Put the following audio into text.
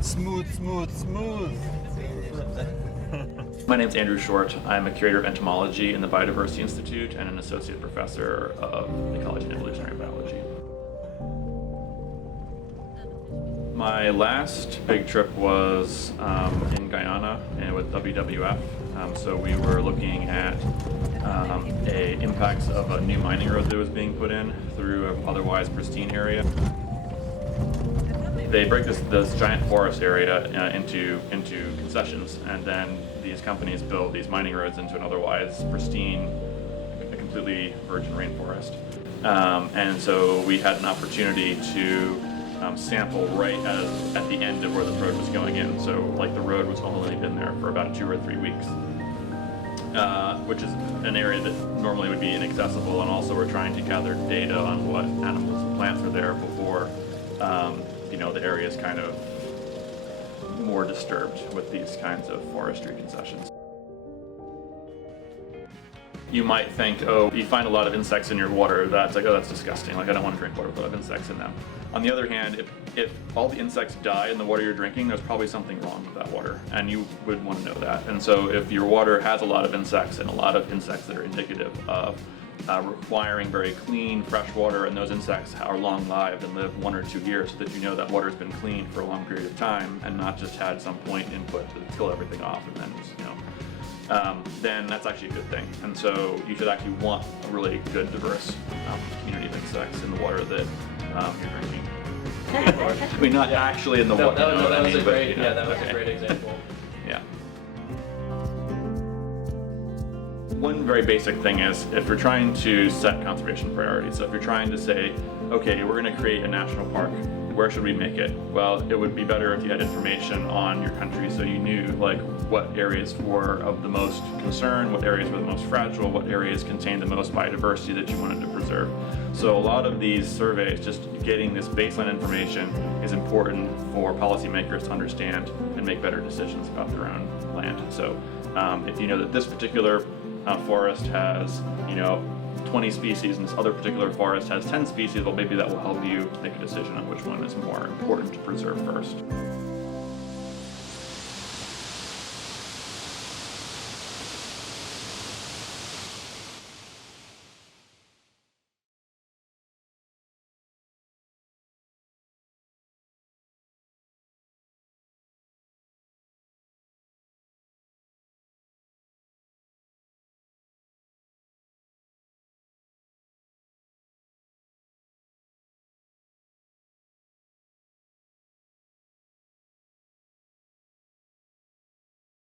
Smooth, smooth, smooth. My name is Andrew Short. I'm a curator of entomology in the Biodiversity Institute and an associate professor of ecology and evolutionary biology. My last big trip was in Guyana and with WWF. So we were looking at impacts of a new mining road that was being put in through an otherwise pristine area. They break this giant forest area into concessions, and then these companies build these mining roads into an otherwise pristine, a completely virgin rainforest. And so we had an opportunity to sample right at the end of where the road was going in. So like the road was only been there for about 2 or 3 weeks, which is an area that normally would be inaccessible. And also we're trying to gather data on what animals and plants are there before the area is kind of more disturbed with these kinds of forestry concessions. You might think, oh, you find a lot of insects in your water, that's like, oh, that's disgusting, like I don't want to drink water with a lot of insects in them. On the other hand, if all the insects die in the water you're drinking, there's probably something wrong with that water, and you would want to know that. And so if your water has a lot of insects, and a lot of insects that are indicative of requiring very clean, fresh water, and those insects are long-lived and live 1 or 2 years, so that you know that water's been clean for a long period of time, and not just had some point input to kill everything off, and then just, then that's actually a good thing. And so you should actually want a really good, diverse community of insects in the water that you're drinking. I mean, not actually in the water. That was a great example. Yeah. One very basic thing is if you're trying to set conservation priorities, so if you're trying to say, okay, we're going to create a national park, where should we make it? Well, it would be better if you had information on your country so you knew like what areas were of the most concern, what areas were the most fragile, what areas contained the most biodiversity that you wanted to preserve. So a lot of these surveys, just getting this baseline information is important for policymakers to understand and make better decisions about their own land. So if you know that this particular forest has 20 species and this other particular forest has 10 species, well, maybe that will help you make a decision on which one is more important to preserve first.